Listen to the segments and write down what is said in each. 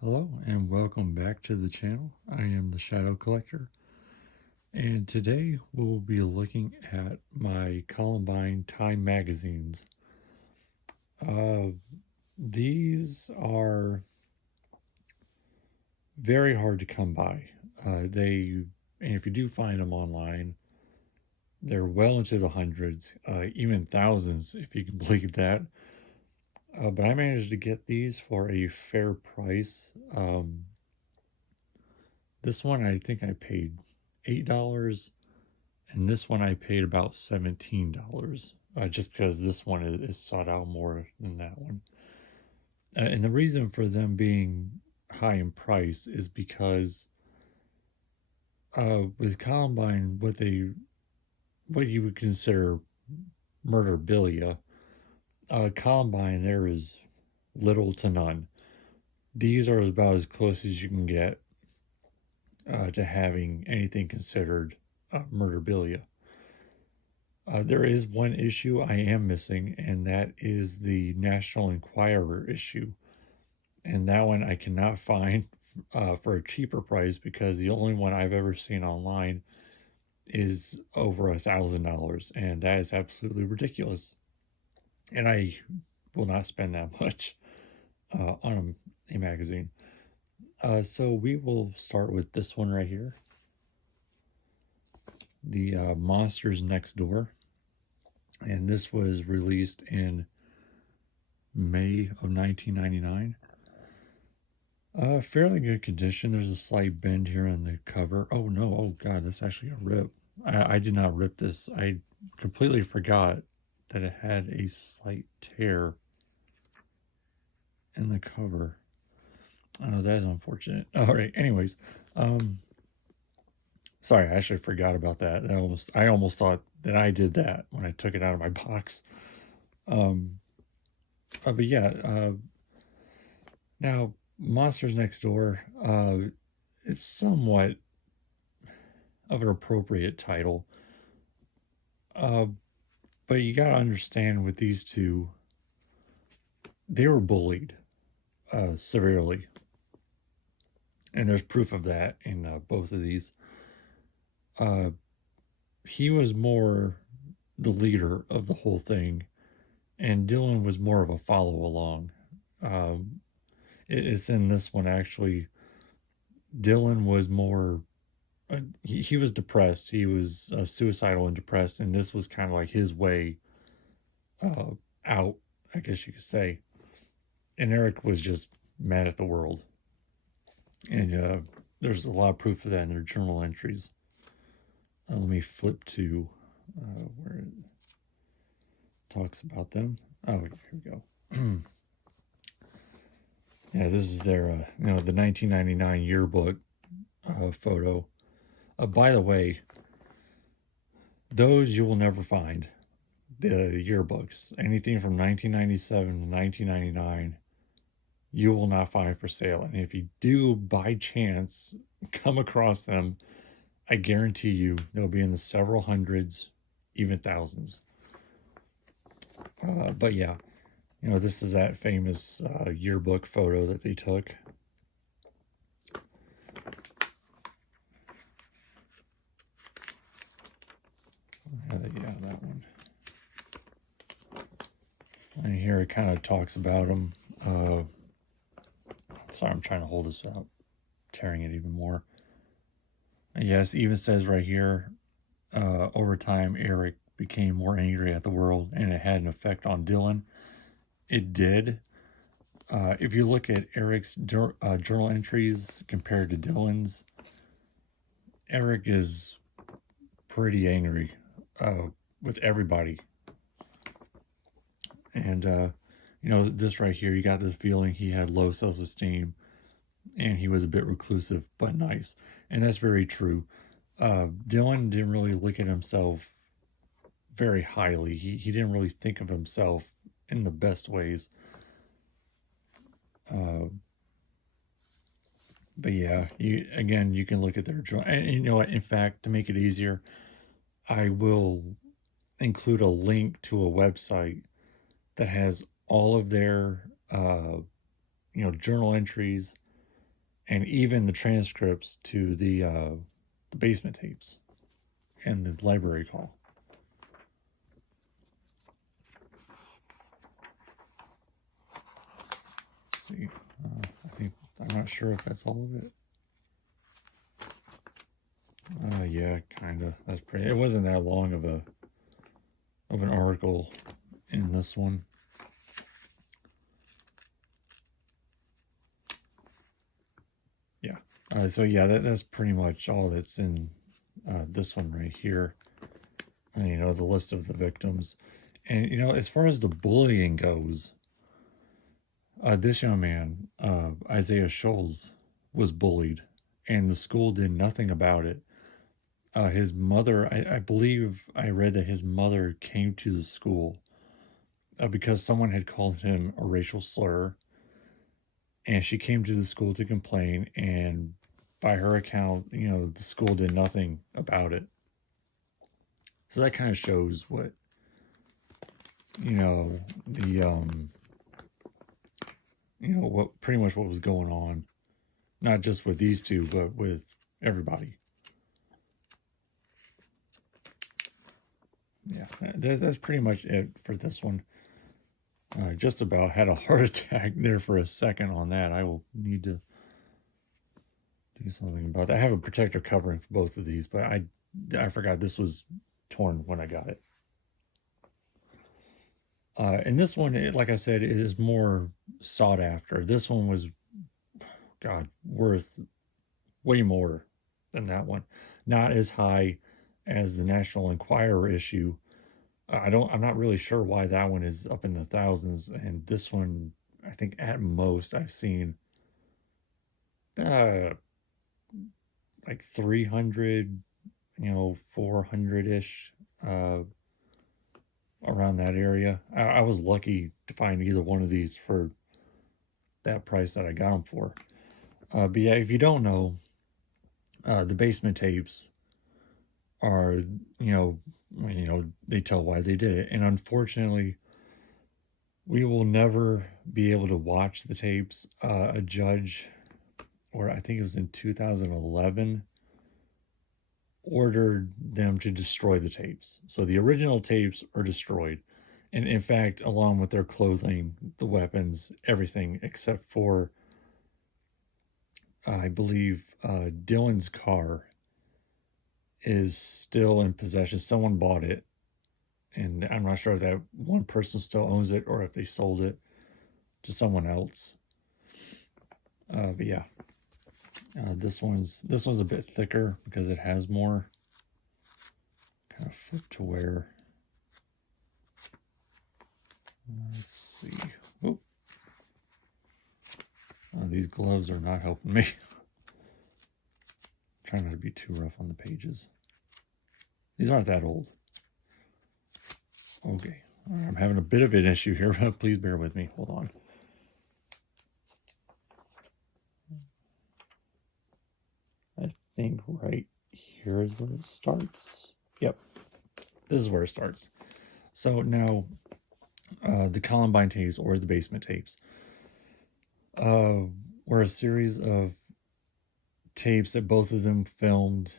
Hello and welcome back to the channel. I am the Shadow Collector, and today we'll be looking at my Columbine Time magazines. Uh, these are very hard to come by. And if you do find them online, they're well into the hundreds, even thousands, if you can believe that. But I managed to get these for a fair price. This one I think I paid $8, and this one I paid about $17, just because this one is sought out more than that one. And the reason for them being high in price is because with Columbine, what you would consider murderabilia, Columbine there is little to none. These are about as close as you can get to having anything considered murderabilia. There is one issue I am missing, and that is the National Enquirer issue. And that one I cannot find for a cheaper price because the only one I've ever seen online is over $1,000, and that is absolutely ridiculous. And I will not spend that much on a magazine. So we will start with this one right here, the Monsters Next Door. And this was released in May of 1999. Fairly good condition. There's a slight bend here on the cover. Oh no, oh god, that's actually a rip. I did not rip this. I completely forgot that it had a slight tear in the cover. Oh, that is unfortunate. All right, anyways. Sorry, I actually forgot about that. I almost thought that I did that when I took it out of my box. But yeah, now Monsters Next Door is somewhat of an appropriate title. But you gotta understand with these two, they were bullied severely. And there's proof of that in both of these. He was more the leader of the whole thing, and Dylan was more of a follow along. It's in this one actually. Dylan was more. He was depressed. He was suicidal and depressed, and this was kind of like his way out, I guess you could say. And Eric was just mad at the world, and there's a lot of proof of that in their journal entries. Let me flip to where it talks about them. Oh, here we go. Yeah, this is their, the 1999 yearbook photo. By the way, those you will never find. The yearbooks, anything from 1997 to 1999, you will not find for sale. And if you do, by chance, come across them, I guarantee you they'll be in the several hundreds, even thousands. But yeah, this is that famous yearbook photo that they took. Yeah, that one. And here it kind of talks about them. Sorry, I'm trying to hold this out, tearing it even more. Yes, even says right here, over time, Eric became more angry at the world, and it had an effect on Dylan. It did. If you look at Eric's journal entries compared to Dylan's, Eric is pretty angry with everybody. And, this right here, you got this feeling he had low self-esteem, and he was a bit reclusive, but nice. And that's very true. Dylan didn't really look at himself very highly. He didn't really think of himself in the best ways. But yeah, you can look at their journal. And you know what? In fact, to make it easier, I will include a link to a website that has all of their, journal entries and even the transcripts to the basement tapes and the library call. Let's see. I think I'm not sure if that's all of it. Yeah, kind of. That's pretty. It wasn't that long of an article in this one. Yeah. So yeah, that's pretty much all that's in this one right here. You know, the list of the victims, and you know, as far as the bullying goes, this young man, Isaiah Scholes, was bullied, and the school did nothing about it. His mother, I believe I read that his mother came to the school because someone had called him a racial slur, and she came to the school to complain, and by her account, you know, the school did nothing about it. So that kind of shows what, you know, what pretty much what was going on, not just with these two, but with everybody. Yeah, that's pretty much it for this one. Just about had a heart attack there for a second on that. I will need to do something about that. I have a protector covering for both of these, but I forgot this was torn when I got it. And this one, like I said, it is more sought after. This one was, God, worth way more than that one. Not as high as the National Enquirer issue. I'm not really sure why that one is up in the thousands, and this one, I think at most I've seen like 300, 400-ish, around that area. I was lucky to find either one of these for that price that I got them for. But yeah, if you don't know, the basement tapes are, they tell why they did it. And unfortunately, we will never be able to watch the tapes. A judge, or I think it was in 2011, ordered them to destroy the tapes. So the original tapes are destroyed. And in fact, along with their clothing, the weapons, everything except for, I believe, Dylan's car is still in possession. Someone bought it, and I'm not sure if that one person still owns it or if they sold it to someone else. But yeah, this one's a bit thicker because it has more kind of flip to wear. Let's see. Oh, these gloves are not helping me. Trying not to be too rough on the pages. These aren't that old. Okay, I'm having a bit of an issue here. Please bear with me. Hold on. I think right here is where it starts. Yep, this is where it starts. So now, the Columbine tapes, or the basement tapes, were a series of tapes that both of them filmed,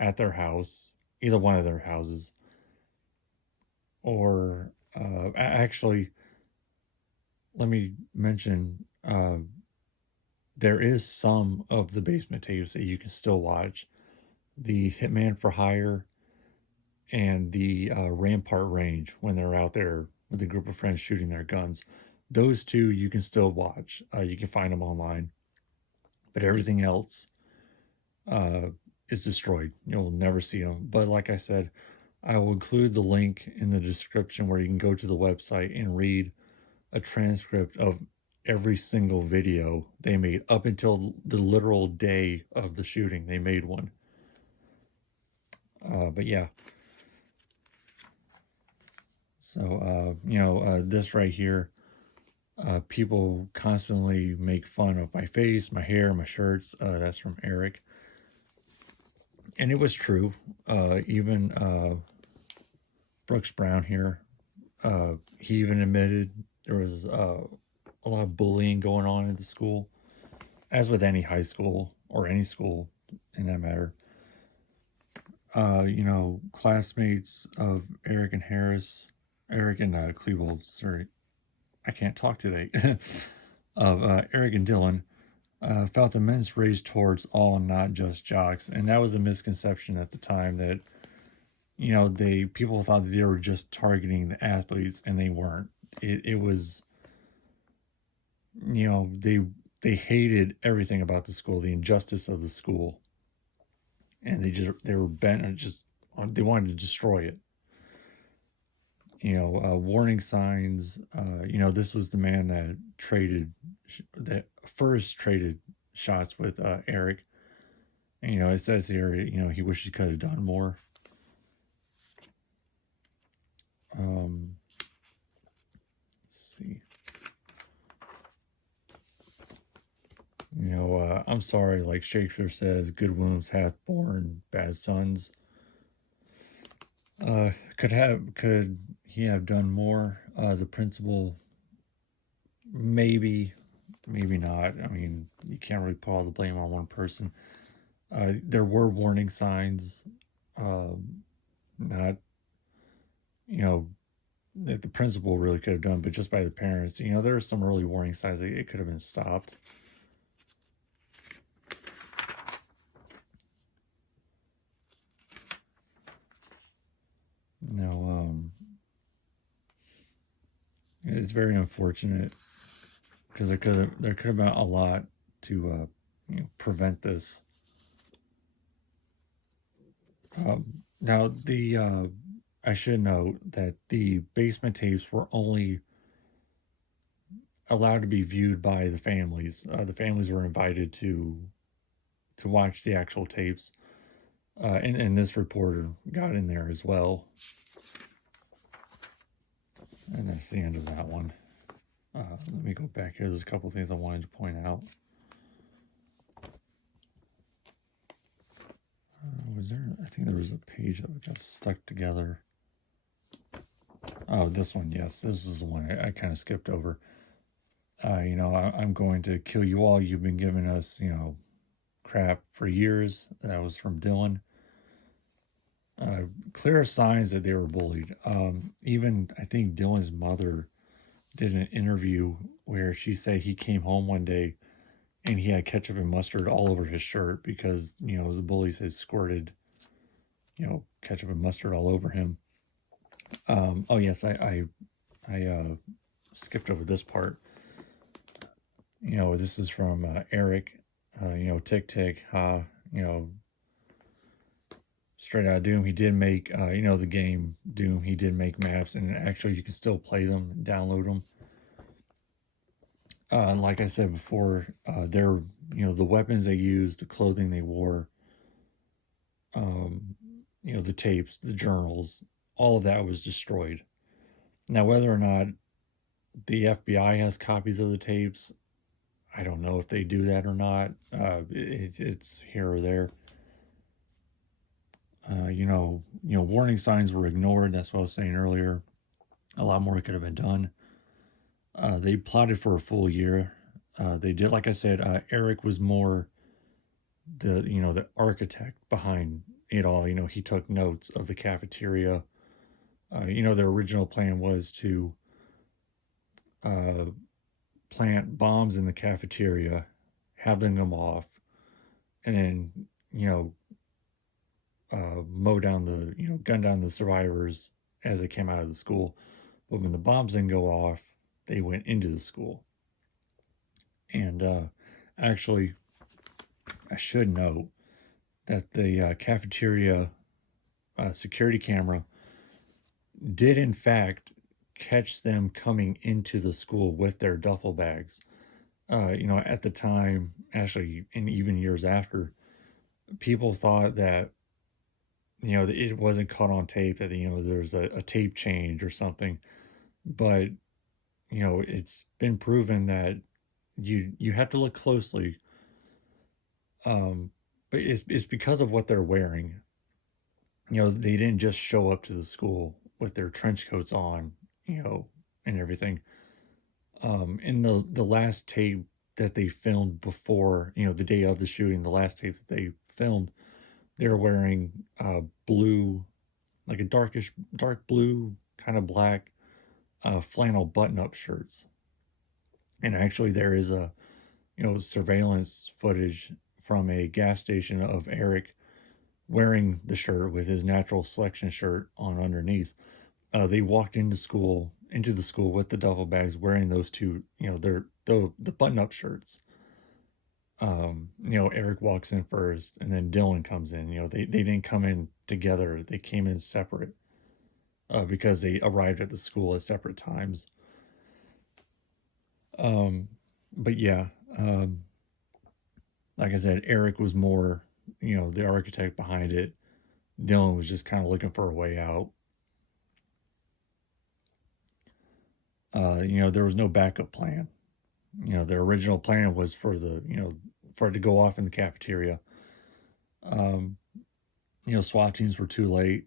at their house, either one of their houses, or actually, let me mention, there is some of the basement tapes that you can still watch. The Hitman for Hire and the Rampart Range, when they're out there with a group of friends shooting their guns. Those two you can still watch. You can find them online. But everything else is destroyed. You'll never see them. But like I said, I will include the link in the description where you can go to the website and read a transcript of every single video they made up until the literal day of the shooting. They made one. But yeah. So, this right here, people constantly make fun of my face, my hair, my shirts. That's from Eric. And it was true. Even Brooks Brown here, he even admitted there was a lot of bullying going on at the school. as with any high school or any school in that matter, classmates of Eric and Harris, Eric and Klebold, sorry, I can't talk today, of Eric and Dylan, felt immense rage towards all, not just jocks. And that was a misconception at the time that, people thought that they were just targeting the athletes, and they weren't. It was, they hated everything about the school, the injustice of the school, and they were bent on they wanted to destroy it. Warning signs. This was the man that first traded shots with Eric. And, it says here, he wished he could have done more. Let's see. I'm sorry, like Shakespeare says, good wounds hath borne bad sons. Could he have done more? The principal, maybe not. I mean, you can't really put all the blame on one person. There were warning signs, not, that the principal really could have done, but just by the parents. There were some early warning signs that it could have been stopped. It's very unfortunate because there could have been a lot to prevent this. Now I should note that the basement tapes were only allowed to be viewed by the families. The families were invited to watch the actual tapes, and this reporter got in there as well. And that's the end of that one. Let me go back here. There's a couple things I wanted to point out. Was there? I think there was a page that got stuck together. Oh, this one. Yes, this is the one I kind of skipped over. I'm going to kill you all. You've been giving us, crap for years. That was from Dylan. Clear signs that they were bullied. Even I think Dylan's mother did an interview where she said he came home one day and he had ketchup and mustard all over his shirt because the bullies had squirted ketchup and mustard all over him. Oh yes, I skipped over this part. This is from Eric. Tick tick ha. Straight out of Doom, he did make, the game Doom, he did make maps, and actually you can still play them and download them. And like I said before, they're, the weapons they used, the clothing they wore, the tapes, the journals, all of that was destroyed. Now, whether or not the FBI has copies of the tapes, I don't know if they do that or not. It's here or there. Warning signs were ignored. That's what I was saying earlier. A lot more could have been done. They plotted for a full year. They did, like I said, Eric was more the architect behind it all. He took notes of the cafeteria. Their original plan was to plant bombs in the cafeteria, have them come off, and then, gun down the survivors as they came out of the school. But when the bombs didn't go off, they went into the school. And actually, I should note that the cafeteria security camera did, in fact, catch them coming into the school with their duffel bags. At the time, actually, and even years after, people thought that it wasn't caught on tape, that there's a tape change or something, but it's been proven that you have to look closely, but it's because of what they're wearing. They didn't just show up to the school with their trench coats on, and everything. In the last tape that they filmed before, the day of the shooting, the last tape that they filmed, they were wearing blue, like a dark blue, kind of black flannel button-up shirts. And actually, there is a surveillance footage from a gas station of Eric wearing the shirt with his natural selection shirt on underneath. They walked into the school with the duffel bags, wearing those two, they're the button-up shirts. Eric walks in first, and then Dylan comes in. They didn't come in together; they came in separate because they arrived at the school at separate times. Um, but yeah, like I said, Eric was more, the architect behind it. Dylan was just kind of looking for a way out. There was no backup plan. Their original plan was for it to go off in the cafeteria. Um, SWAT teams were too late.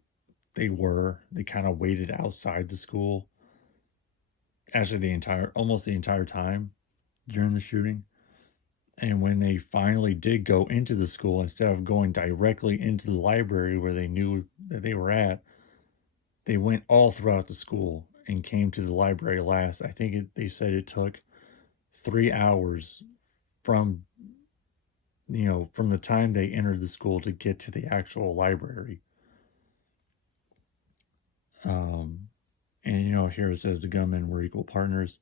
They kind of waited outside the school. Actually, almost the entire time during the shooting. And when they finally did go into the school, instead of going directly into the library where they knew that they were at, they went all throughout the school and came to the library last. I think they said it took 3 hours from from the time they entered the school to get to the actual library. And here it says the gunmen were equal partners.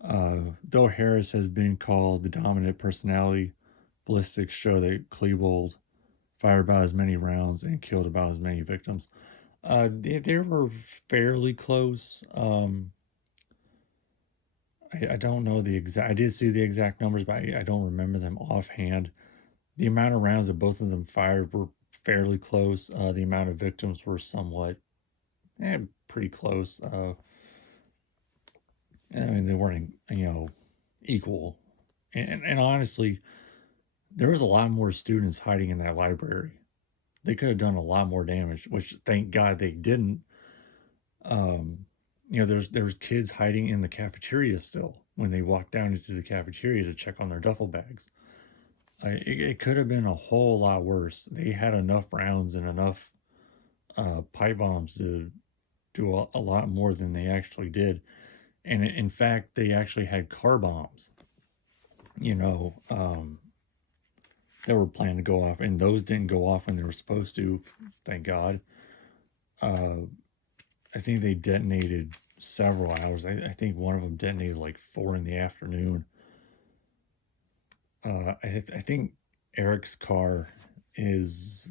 Though Harris has been called the dominant personality, ballistics show that Klebold fired about as many rounds and killed about as many victims. They were fairly close. I don't know the exact. I did see the exact numbers, but I don't remember them offhand. The amount of rounds that both of them fired were fairly close. The amount of victims were somewhat, pretty close. I mean, they weren't, equal. And honestly, there was a lot more students hiding in that library. They could have done a lot more damage, which thank God they didn't. There's kids hiding in the cafeteria still when they walked down into the cafeteria to check on their duffel bags. It could have been a whole lot worse. They had enough rounds and enough pipe bombs to do a lot more than they actually did. And in fact, they actually had car bombs, that were planned to go off, and those didn't go off when they were supposed to, thank God. I think they detonated several hours. I think one of them detonated like 4 in the afternoon. I think Eric's car is.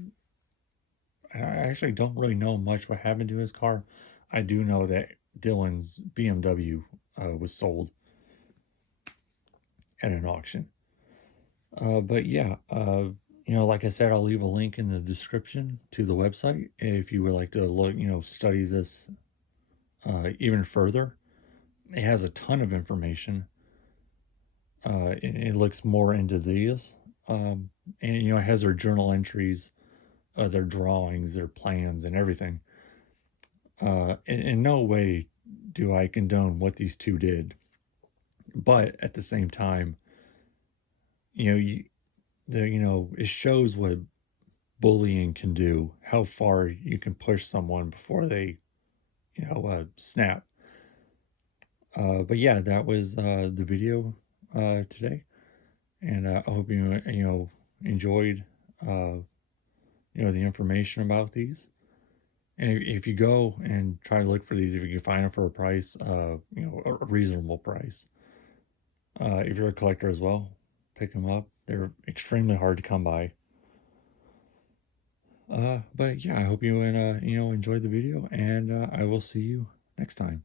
I actually don't really know much what happened to his car. I do know that Dylan's BMW was sold at an auction. But yeah, like I said, I'll leave a link in the description to the website if you would like to look, study this even further. It has a ton of information. It looks more into these, and it has their journal entries, their drawings, their plans, and everything. In no way do I condone what these two did, but at the same time, it shows what bullying can do, how far you can push someone before they, snap. But yeah, that was the video today, and I hope you enjoyed the information about these. And if you go and try to look for these, if you can find them for a price, a reasonable price. If you're a collector as well, pick them up. They're extremely hard to come by. But yeah, I hope you enjoyed the video, and I will see you next time.